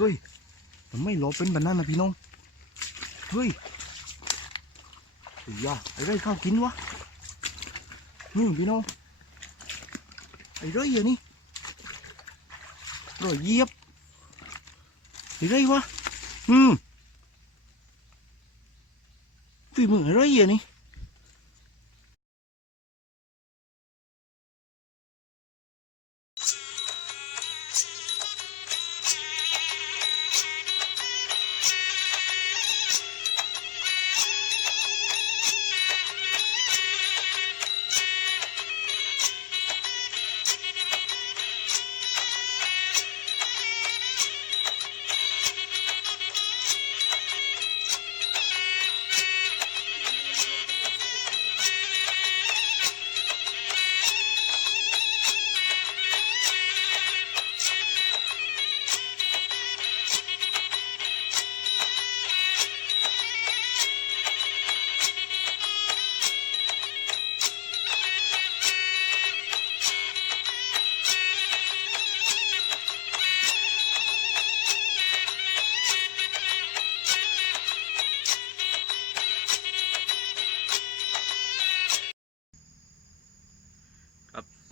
เฮ้ยมันไม่ลบเป็นแบบนั้นนะพี่น้องเฮ้ยไอ้ยาไอ้ไรข้าวกินวะนี่พี่น้องไอ้ไรอะนี่รอยเยียบไอ้ไรวะอืมฝีมือไอ้ไรอะนี่ครั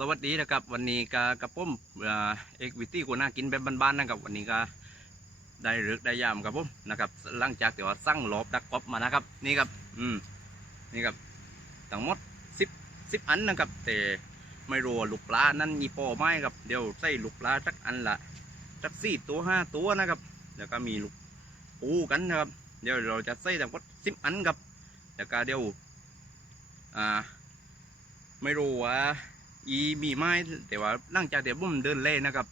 วัสดีนะครับวันนี้กากระผมเอ็กวิตี้กูน่ากินแบบบ้านๆนะครับวันนี้ก็ได้เลือกได้ยามครับผมนะครับหลังจากที่ว่าสั่งหลอบดักกบมานะครับ นี่ครับอืมนี่ครับทั้งหมดสิบสิบอันนะครับ แต่ไม่รู้ว่าลูกปลานั้นมีพอไหมครับเดี๋ยวใส่ลูกปลาสักอันละสักสี่ตัวห้าตัวนะครับแล้วก็มีลูกปูกันนะครับเดี๋ยวเราจะใส่ทั้งหมดสิบอันครับแล้วก็เดี๋ยวอ่าไม่รู้ว่า อีมีไม้แต่ว่าหลังจากเดี๋ยวผมเดินเล่นนะครับ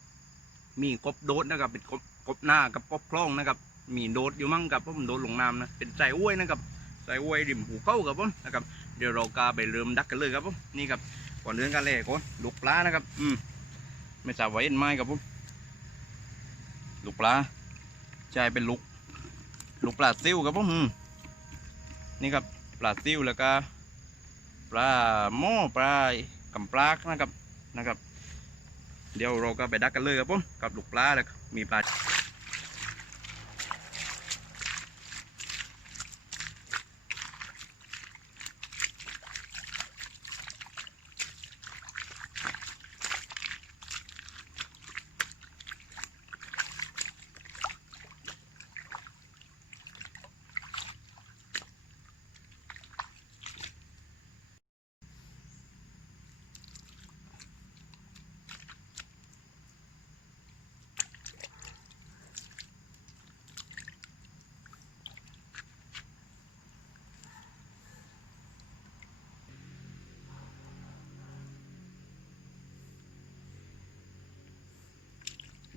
มีกบโดดนะครับ เป็นกบกบหน้ากับกบคล้องนะครับ มีโดดอยู่มั่งกับผมโดดลงน้ำนะเป็นใส่อ้วยนะครับใส่อ้วยริมหูเข้ากับผมนะครับเดี๋ยวเรากาไปเริ่มดักกันเลยครับผมนี่ครับก่อนเดินกันเลยก่อนลูกปลานะครับ อืมไม่ทราบว่าเห็นไมครับผมลูกปลาใช่เป็นลูกลูกปลาซิวครับผมอืมนี่ครับปลาซิวแล้วก็ปลาหม้อปลา กำปลากนะครับนะครับ เดี๋ยวเราก็ไปดักกันเลยครับผมกับลูกปลาแล้วมีปลา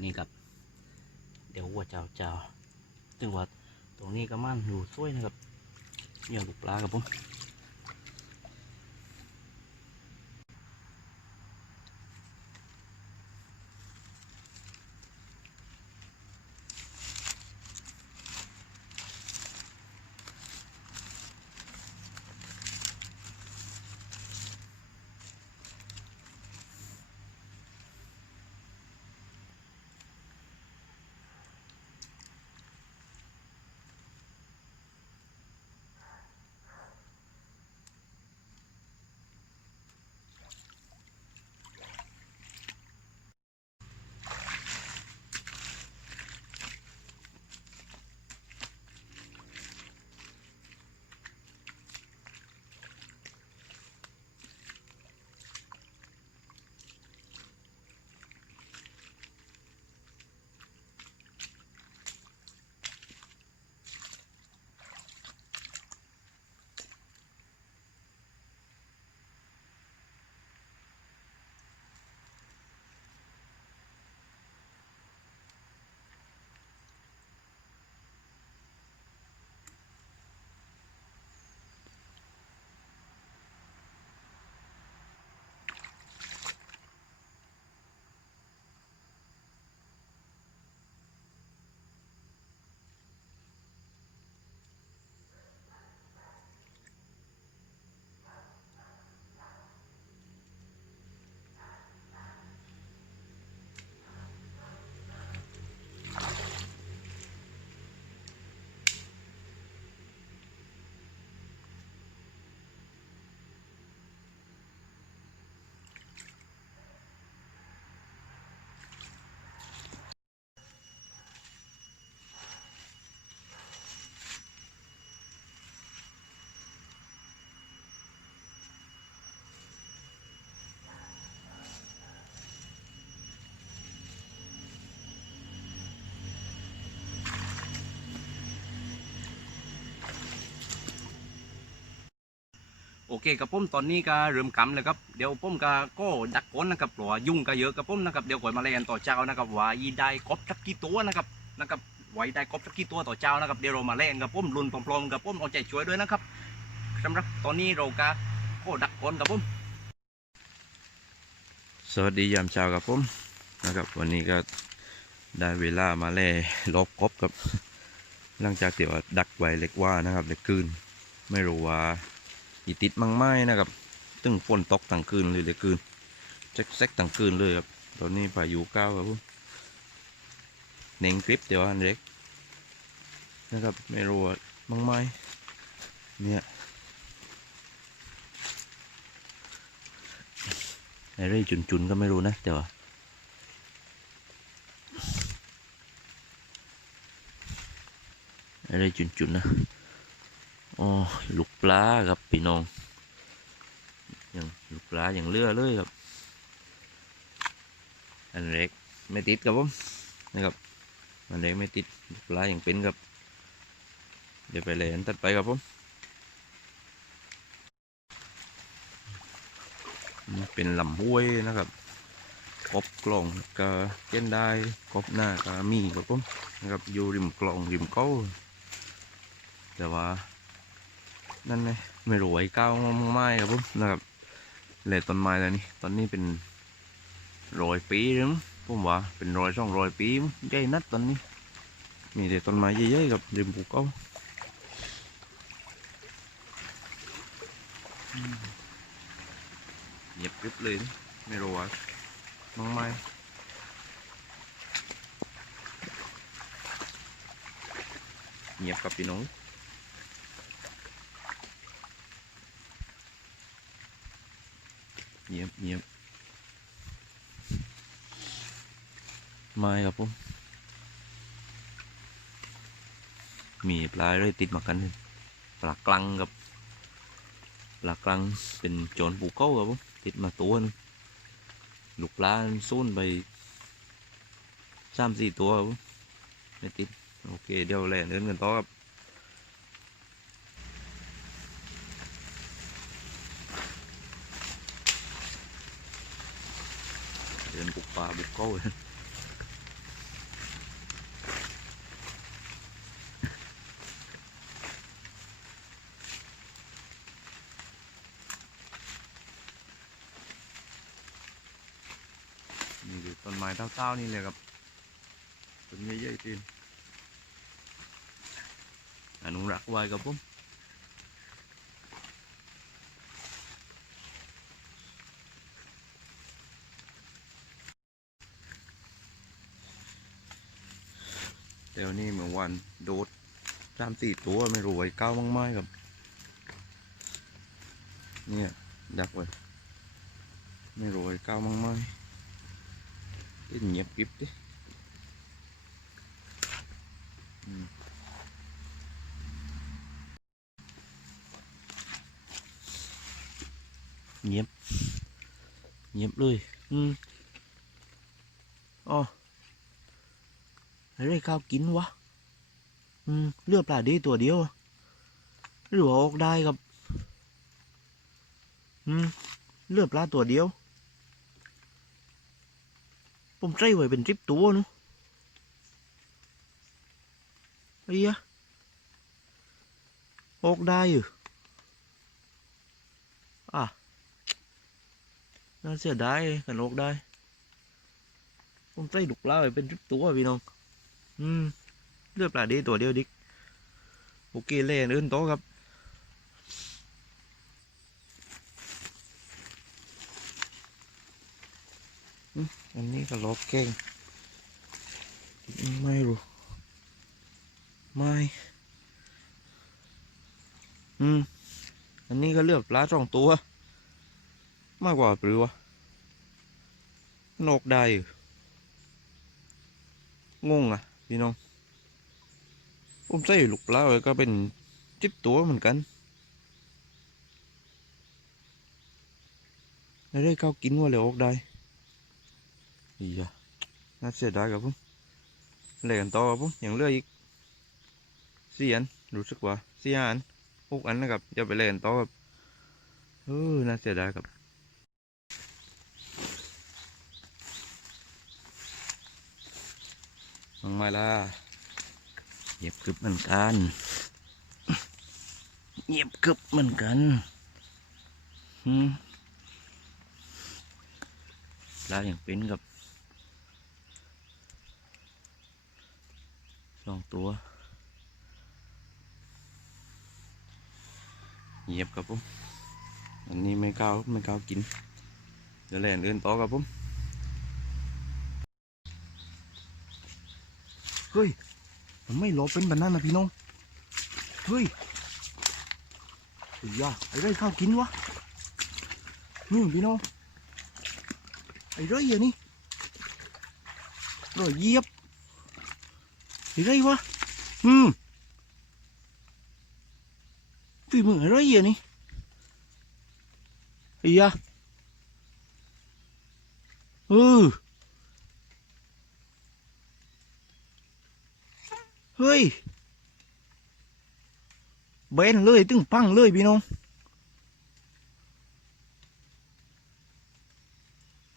นี่ครับ เดี๋ยววัวเจ้าเจ้าถึงว่าตรงนี้ก็มันอยู่สวยนะครับเนี่ยลูกปลาครับผม โอเคกับผมตอนนี้ก็เริ่มกำเลยครับเดี๋ยวผมก็ก็ดักก้นนะครับเพราะว่ายุ่งก็เยอะกับผมนะครับเดี๋ยวก่อนมาเล่นต่อเจ้านะครับว่าอีได้กบสักกี่ตัวนะครับนะครับไว้ได้กบสักกี่ตัวต่อเจ้านะครับเดี๋ยวเรามาเล่นกับผมรุนพร้อมๆกับผมเอาใจช่วยด้วยนะครับสำหรับตอนนี้เราก็ก็ดักก้นกับผมสวัสดียามเช้ากับผมนะครับ วันนี้ก็ได้เวลามาเล่ลบกบกับหลังจากที่ว่าดักไว้เล็กว่านะครับเล็กคืนไม่รู้ว่า อีติดมังไม้นะครับตึงฝนตกตั้งคืนเลยเลยคืนแซกแซกตั้งคืนเลยครับตอนนี้พายุก้าวครับผมเน่งคลิปเดี๋ยวอันเล็กนะครับไม่รู้มังไม้เนี่ยอะไรจุนๆก็ไม่รู้นะแต่ว่าอะไรจุนๆนะ อ๋อลูกปลาครับพี่น้องอย่างลูกปลาอย่างเลือเลยครับ อันเล็กไม่ติดครับผมนะครับอันเล็กไม่ติดลูกปลาอย่างเป็นครับ เดี๋ยวไปเลยอันตัดไปครับผมเป็นลำห้วยนะครับกบกล่องก็เล่นได้กบหน้าก็มีครับผมนะครับอยู่ริมกล่องริมเก้าแต่ว่า นั่นไงไม่รู้ไอ้ก้าวไม้ครับผมนะครับเลยต้นไม้แล้วนี่ตอนนี้เป็นรอยปีหรือมั้งผมว่าเป็นรอยสองรอยปีมั้งใหญ่นัดตอนนี้ มีแต่ต้นไม้เยอะๆกับริมภูเขาอืมเงียบกริบเลยนะไม่รู้ว่าน้องไม้เงียบกับพี่น้อง เงียบเงียบไม่ครับผมมีปลาเลยติดมากันปลากลังกับปลากลังเป็นโจรปูเก้าครับผมติดมาตัวหนึงลูกปลาซูนไปสามสี่ตัวครับผมไม่ติดโอเคเดี๋ยวแล่นเดินกันต่อครับ ดินบุกป่าบุกเขาเนี่คือต้นไม้เต้าๆนี่เลยครับต้นใหญ่ๆตีนอนุรักษ์ไว้ครับผม ดี๋ยวนี้เหมื่อวันโดดสามสี่ตัวไม่รู้ไว้เก้ามั้งไหมครับ เนี่ยดักไว้ไม่รู้ไว้เก้ามั้งไมเล่นเงียบกิบดิเงียบเงียบเลย อืมอ๋อ อะไรข้าวกินวะ อืมเลือดปลาดีตัวเดียว หรือว่าออกได้ครับ อืมเลือดปลาตัวเดียว ผมใจไว้เป็นทริปตัวนู้ไอ้ยะออกได้อยู่อะน่าเสียดายกันออกได้ผมใจดุกปลาไว้เป็นทริปตัวพี่น้อง อืมเลือดปลาดีตัวเดียวดิกโอเคเล่นอื่นโตครับอันนี้ก็ล็อกเก่งไม่รู้ไม่อืมอันนี้ก็เลือกปลาสองตัว มากกว่าหรือวะนกได้งงอะ พี่น้องผมใส่ลูกปลาไว้ก็เป็นจิบตัวเหมือนกันแล้ได้เข้ากินว่าเหลยออกได้อียะน่าเสียดายครับผมเล่นกันต่อครับผมยังเหลืออีกสี่อันรู้สึกว่าสี่อันหกอันนะครับจะไปเล่นต่อครับเออน่าเสียดายครับ น้องม้ล่ะเงียบกึบเหมือนกันเงียบกึบเหมือนกันหืมปลาอย่างเป็นกับสองตัวเงียบครับผม อันนี้ไม่ก้าวไม่ก้าวกินเดี๋ยวแล่นเดินต่อครับผม เฮ้ย มันไม่ลบเป็นแบบนั้นนะพี่น้อง เฮ้ยไอ้ยาไอ้ไรข้าวกินวะนี่พี่น้อง ไอ้ไรอะนี่รอยเยียบไอ้ไรวะ อืมฝีมือไอ้ไรอะนี่ไอ้ยาเออ เฮ้ยเบนเลยตึงปังเลยพี่น้อง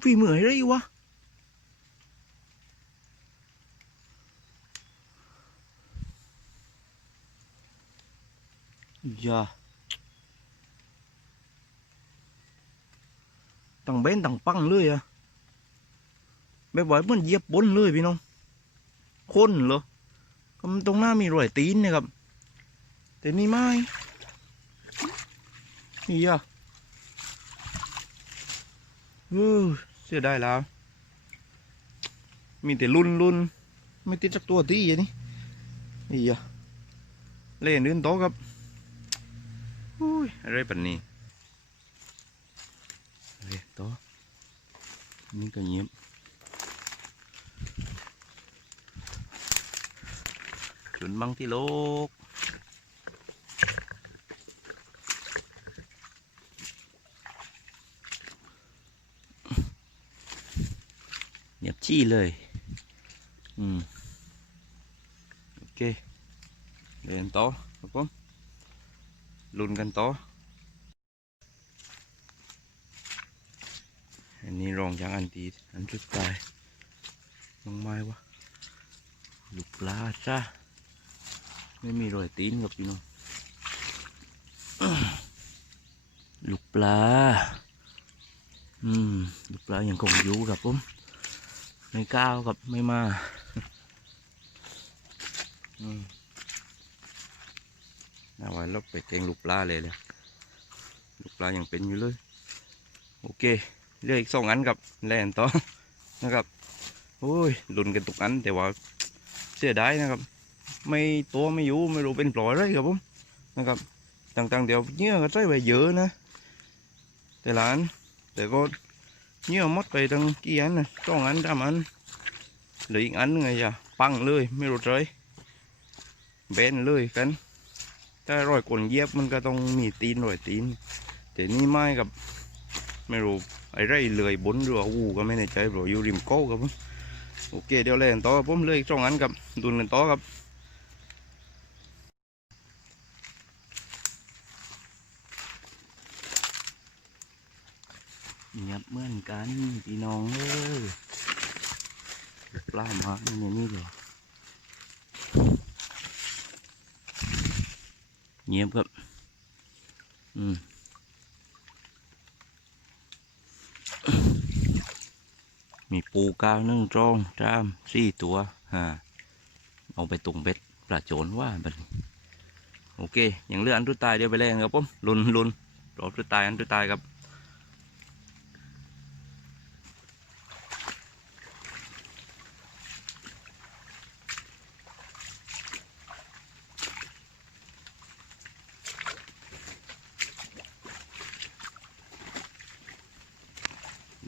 ฝีมืออะไรวะอย่าตั้งเบนตั้งปังเลยอะแบบว่ามันเยียบบนเลยพี่น้องคนเหรอ ก็มันตรงหน้ามีรอยตีนนะครับ แต่นี่ไม่นี่อะเออเสียดายแล้ว มีแต่รุ่นรุ่นไม่ติดสักตัวตีอย่างนี้นี่อะเล่นเดินโตะครับอุ้ยอะไรปันนี้เล่นโตะนี่ก็เงียบ จุนบังที่โลกเงียบชี้เลยอืมโอเคเดินต่อครับผมลุนกันต่ออันนี้รองจากอันตีอันสุดท้ายน้องไม้วะลูกปลาจ้า ไม่มีรอยตีนกับพี่น้องลูกปลา อืม ลูกปลายังคงอยู่กับผม ไม่ก้าวกับไม่มา อืมน่าไว้ลบไปเก่งลูกปลาเลยเลยลูกปลายังเป็นอยู่เลย โอเคเหลืออีกสองอันกับแล่นต่อนะครับ โอ้ยหลุนกันตุกอันแต่ว่าเสียดายนะครับ ไม่ตัวไม่อยู่ไม่รู้เป็นปล่อยอะไรครับผมนะครับต่างๆเดี๋ยวเนื้อก็ใส่ไปเยอะนะ แต่หละอันแต่ก็เนื้อมดไปตั้งกี่อันนะสองอันสามอันหลืออีกอันไงจ้ะปังเลยไม่รู้เลยเบนเลยกันถ้ารอยกลนเยียบมันก็ต้องมีตีนรอยตีนแต่นี่ไม่กับไม่รู้ไอ้ไรเลยบนเรืออูก็ไม่แน่ใจเพรอยู่ริมโก้ครับผมโอเคเดี๋ยวเล่นต่อผมเลยอีกสองอันครับดุนกันต่อครับ เงียบเหมือนกันพี่น้องเอ้ยปลามาในนี้เหรอเงียบครับ อืมมีปูกาวนึ่งจองจามสี่ตัวฮะเอาไปตุงเบ็ดปลาโจนว่าบันโอเค อย่างเรื่องอันตุตายเดี๋ยวไปเล่นครับผมลุนลุนรอบตุตายอันตุตายครับ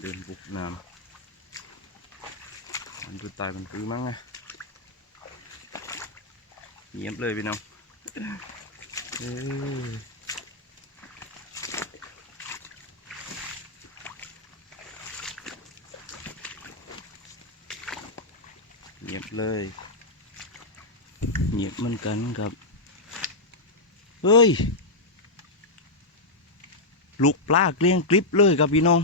เดิ น้ำมันดูตายมันฟื้มั้งไงเงียบเลยพี่น้องเอ้ยเงียบเลยเงียบเหมือนกันครับ เฮ้ย ลูกปลาเกลี้ยงกลิบเลยครับพี่น้อง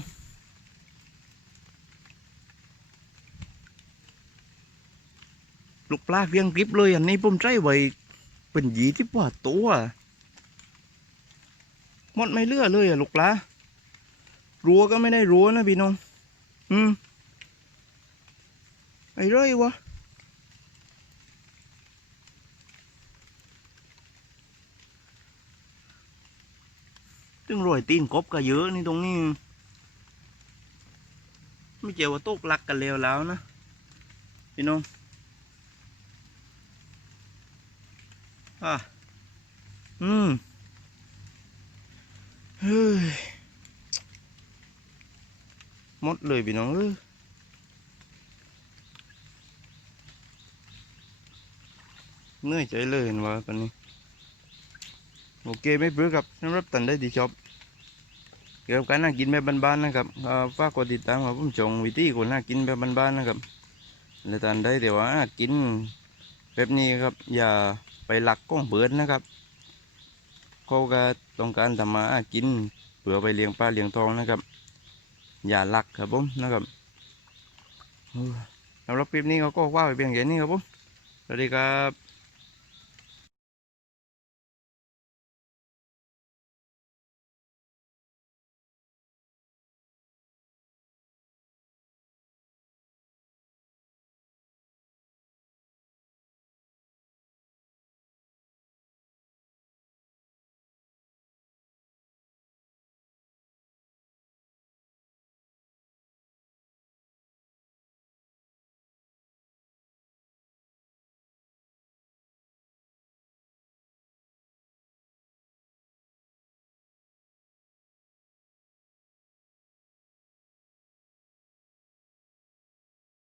ลูกปลาเกลี้ยงกลิบเลยอันนี้ผมใช้ไว้เป็นหยีที่ว่าตัวหมดไม่เลือเลยอะลูกปลารัวก็ไม่ได้รัวนะพี่น้อง อืมไอ้เร่ยวะซึ่งรอยตีนกบก็เยอะนี่ตรงนี้ ไม่เจอว่าตกหลักกันแล้วแล้วนะ พี่น้อง อะ อืม เฮ้ยหมดเลยพี่น้องเอ้ยเหนื่อยใจเลยเห็นว่าตอนนี้ โอเคไม่เบื่อครับสำหรับตันได้ดีชอบเกี่ยวกับการน่ากินแบบบ้านๆนะครับฝากกดติดตามครับผมจงวิธีคนน่ากินแบบบ้านๆนะครับและตันได้แต่ว่ากินแบบนี้ครับ อย่า ไปหลักก้องเบิดนะครับเขาก็ต้องการทำมาหากินเผื่อไปเลี้ยงปลาเลี้ยงทองนะครับ อย่าหลักครับผมนะครับเออสำหรับคลิปนี้เขาก็ว่าไปเพียงแค่นี้ครับผมสวัสดีครับ